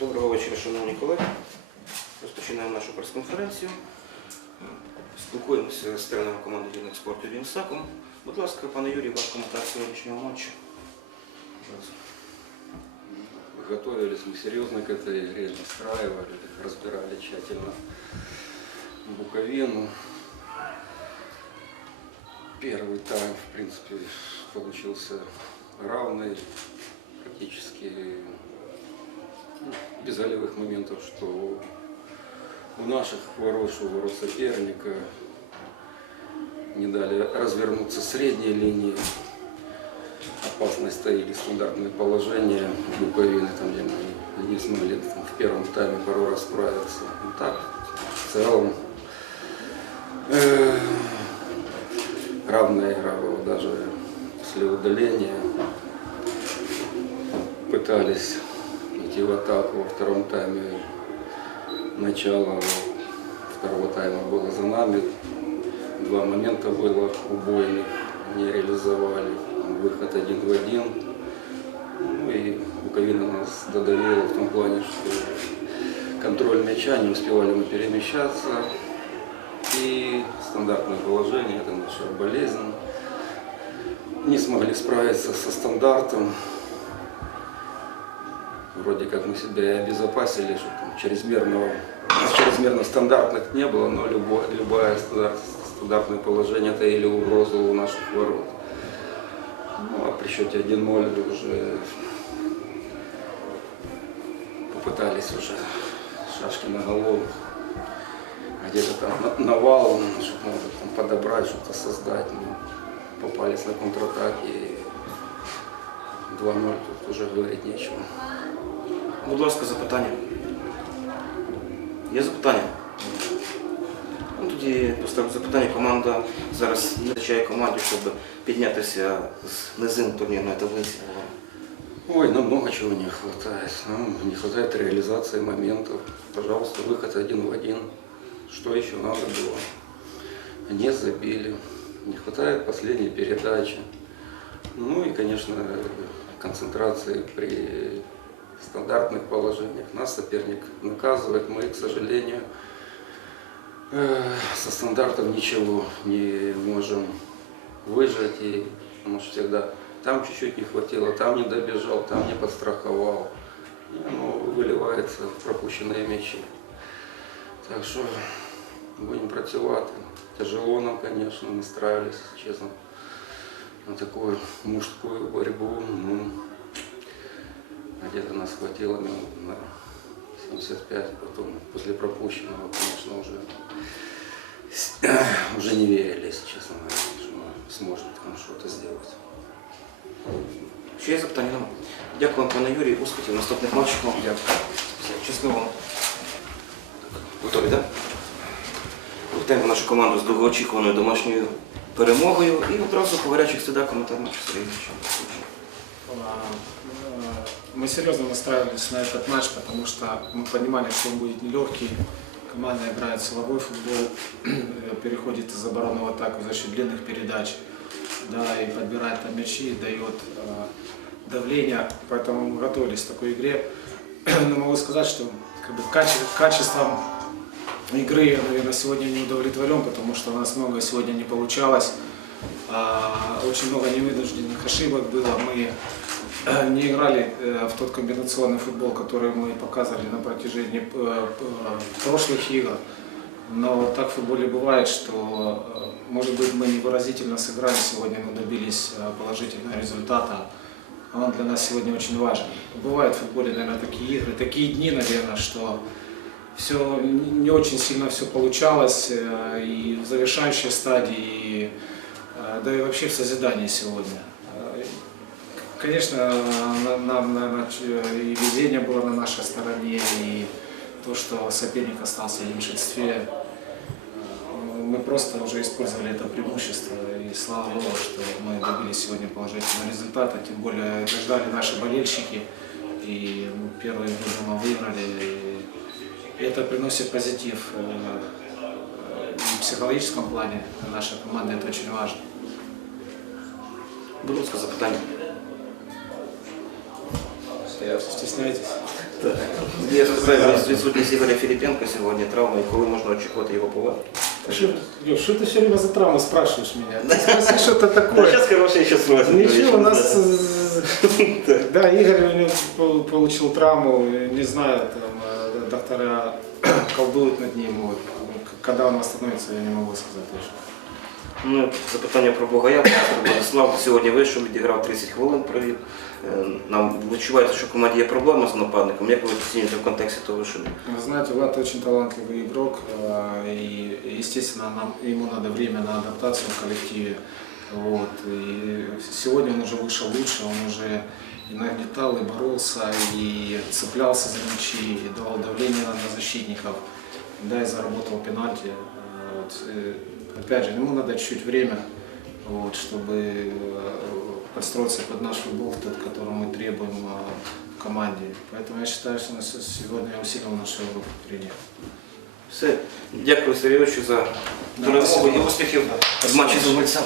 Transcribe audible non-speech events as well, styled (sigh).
Доброго вечора, шановні колеги. Розпочинаємо нашу прес-конференцію. Спілкуємося з тренером команди юних спорту Вінсаком. Будь ласка, пане Юрій, ваш коментар сьогоднішнього матчу. Будь ласка. Готовились мы серьезно к этой игре, настраивали, разбирали тщательно Буковину. Первый тайм, в принципе, получился равный, практически без голевых моментов, что у наших ворот, у ворот соперника не дали развернуться средней линии. Опасность стояли стандартные положения Буковины, там, где мы не смогли там, в первом тайме пару раз справиться. Ну, так, в целом, э, равная игра была даже после удаления. Пытались идти в атаку во втором тайме. Начало второго тайма было за нами. Два момента было убойных, не реализовали. Выход один в один. Ну и Буковина нас додавила в том плане, что контроль мяча, не успевали мы перемещаться. И стандартное положение, это наша болезнь. Не смогли справиться со стандартом. Вроде как мы себя и обезопасили, что там чрезмерного, чрезмерно стандартных не было, но любое, любое стандарт- стандартное положение это или угроза у наших ворот. Ну а при счете 1-0 уже попытались уже шашки на голову. Где-то там на- навал, чтобы может там подобрать, что-то создать. Ну, попались на контратаки. и 2-0 тут уже говорить нечего. Будь ласка, запитання. Є запитання? Ну, тоді поставлю запитання. Команда зараз не вистачає команді, щоб піднятися з низин турнірної таблиці. Ой, нам много чего не хватает. Нам не хватает реализации моментов. Пожалуйста, выход один в один. Что еще надо было? Не забили. Не хватает последней передачи. Ну и, конечно, концентрации при стандартных положениях. Нас соперник наказывает. Мы, к сожалению, э, со стандартов ничего не можем выжать. И, потому что всегда там чуть-чуть не хватило, там не добежал, там не подстраховал. И оно выливается в пропущенные мячи. Так что будем працювати. Тяжело нам, конечно, настраивались, честно, на такую мужскую борьбу. Ну, где-то нас хватило минут на 75, потом после пропущенного, конечно, уже, (clears throat) уже не верили, если честно, говоря, что мы сможем там что-то сделать. Ще є запитання? Нема. Дякую, пане Юрій. Успіхів в наступних матчах. вам. Дякую. Все, щасливо. Готові, так? Вітаємо нашу команду з довгоочікуваною домашньою перемогою і одразу по гарячих слідах коментар матчу Сергій Ігорович. А, э, Мы серьезно настраивались на этот матч, потому что мы понимали, что он будет нелегкий. Команда играет силовой футбол, (clears throat) э, переходит из обороны в атаку за счет длинных передач, да, и подбирает там мячи, дает э, давление, поэтому мы готовились к такой игре. (clears throat) Но могу сказать, что как бы, каче- качеством игры я, наверное, сегодня не удовлетворен, потому что у нас много сегодня не получалось. А, Очень много невынужденных ошибок было. Мы э, не играли э, в тот комбинационный футбол, который мы показывали на протяжении э, прошлых игр. Но так в футболе бывает, что, может быть, мы невыразительно сыграли сегодня, но добились положительного результата. Он для нас сегодня очень важен. Бывают в футболе, наверное, такие игры, такие дни, наверное, что все не очень сильно все получалось э, и в завершающей стадии, и, э, да и вообще в созидании сегодня. Э, Конечно, нам, наверное, и везение было на нашей стороне, и то, что соперник остался в меньшинстве. Мы просто уже использовали это преимущество, и слава Богу, что мы добились сегодня положительного результата, тем более это ждали наши болельщики, и первую игру дома выиграли, это приносит позитив э, э, и в психологическом плане для нашей команды, это очень важно. Будь ласка, запитання. Стесняйтесь. Я спитаю відсутність Ігоря Філіпенка сьогодні, травма, і коли можна очікувати його повернення. Что, Лёш, что ты все время за травму спрашиваешь меня? Ты спроси, что это Ну, такое. зараз хороший ще срок. Ничего, у нас... э, Да, Игорь (laughs) у него пол- получил травму, э, не знаю, там э, доктора (clears throat) колдуют над ним. Вот. К- Когда он восстановится, я не могу сказать точно. Ну, запитання про Богая. Владислав сьогодні вийшов, відіграв 30 хвилин, провів. Е, Нам відчувається, що в команді є проблема з нападником. Як ви оцінюєте в контексті того, що Вы знаете, Влад очень талантливый игрок, э, и, естественно, нам, ему надо время на адаптацию в коллективе. Вот. И сегодня он уже вышел лучше, он уже и нагнетал, и боролся, и цеплялся за мячи, и давал давление на защитников, да, и заработал пенальти. Э, Вот. И, опять же, ему надо чуть-чуть время, вот, чтобы э, подстроиться под наш футбол, тот, который мы требуем э, в команде. Поэтому я считаю, что у нас сегодня я усилил нашу игру тренер. все. Дякую Сергійовичу за Да, перемогу спасибо. і успіхів Да, в матчі з спасибо. Гульцем.